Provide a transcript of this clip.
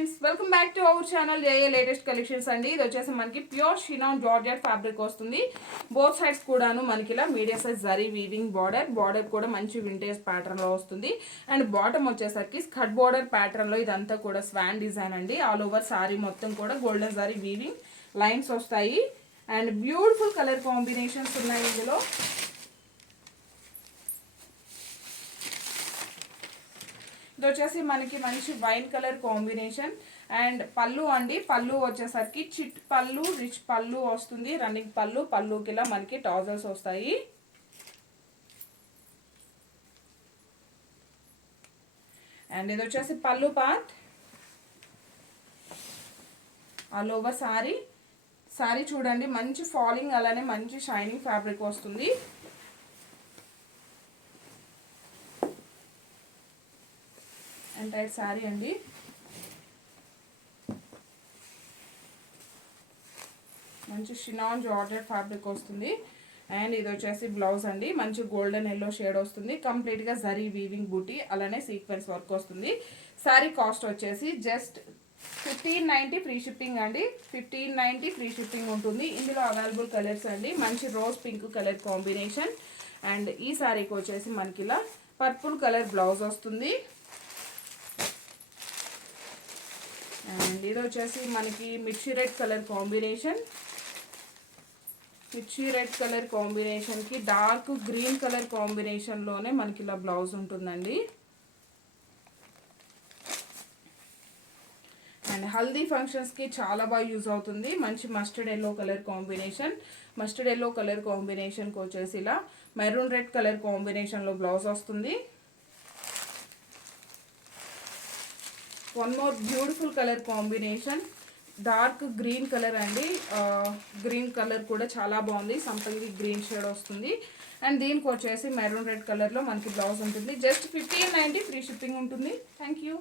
Friends, welcome back to our channel ఏఏ latest collections అండి. ఇది వచ్చేసి మనకి ప్యూర్ షినాన్ జార్జెట్ ఫ్యాబ్రిక్ వస్తుంది. బోత్ సైడ్స్ కూడాను మనకి ఇలా medium size zari weaving border కూడా మంచి వింటేజ్ ప్యాటర్న్ లో వస్తుంది. అండ్ బాటమ్ వచ్చేసరికి స్కర్ట్ బార్డర్ ప్యాటర్న్ లో ఇదంతా కూడా స్వాన్ డిజైన్ అండి. ఆల్ ఓవర్ సారీ మొత్తం కూడా గోల్డెన్ జరీ వీవింగ్ లైన్స్ వస్తాయి. అండ్ బ్యూటిఫుల్ కలర్ కాంబినేషన్స్ ఉన్నాయి ఇందులో. ఇది వచ్చేసి మనకి మంచి వైన్ కలర్ కాంబినేషన్. అండ్ పళ్ళు అండి, పళ్ళు వచ్చేసరికి చిట్ పళ్ళు, రిచ్ పళ్ళు వస్తుంది. రన్నింగ్ పళ్ళుకి ఇలా మనకి టాజల్స్ వస్తాయి. అండ్ ఇది వచ్చేసి పళ్ళు పార్ట్. ఆల్ ఓవర్ సారీ చూడండి, మంచి ఫాలింగ్ అలానే మంచి షైనింగ్ ఫ్యాబ్రిక్ వస్తుంది. ఎంటైర్ శారీ అండి. మంచి షినాన్ జార్జెట్ ఫ్యాబ్రిక్ వస్తుంది. అండ్ ఇది వచ్చేసి బ్లౌజ్ అండి, మంచి గోల్డెన్ ఎల్లో షేడ్ వస్తుంది. కంప్లీట్గా జరీ వీవింగ్ బూటీ అలానే సీక్వెన్స్ వర్క్ వస్తుంది. శారీ కాస్ట్ వచ్చేసి జస్ట్ 1590 ఫ్రీ షిప్పింగ్ అండి. 1590 ఫ్రీ షిప్పింగ్ ఉంటుంది. ఇందులో అవైలబుల్ కలర్స్ అండి, మంచి rose pink colour combination. And ఈ శారీకి వచ్చేసి మనకి ఇలా పర్పుల్ కలర్ బ్లౌజ్ వస్తుంది. అండ్ ఇది వచ్చేసి మనకి మిర్చి రెడ్ కలర్ కాంబినేషన్. మిర్చి రెడ్ కలర్ కాంబినేషన్కి డార్క్ గ్రీన్ కలర్ కాంబినేషన్లోనే మనకి ఇలా బ్లౌజ్ ఉంటుందండి. అండ్ హల్దీ ఫంక్షన్స్కి చాలా బాగా యూజ్ అవుతుంది. మంచి mustard yellow colour combination. Mustard yellow colour కాంబినేషన్కి వచ్చేసి ఇలా మెరూన్ రెడ్ కలర్ కాంబినేషన్లో బ్లౌజ్ వస్తుంది. One more beautiful colour combination, dark green colour అండి. గ్రీన్ కలర్ కూడా చాలా బాగుంది, సంపంగి గ్రీన్ షేడ్ వస్తుంది. అండ్ దీనికి వచ్చేసి మెరూన్ రెడ్ కలర్లో మనకి బ్లౌజ్ ఉంటుంది. జస్ట్ 1590 ఫ్రీ షిప్పింగ్ ఉంటుంది. Thank you.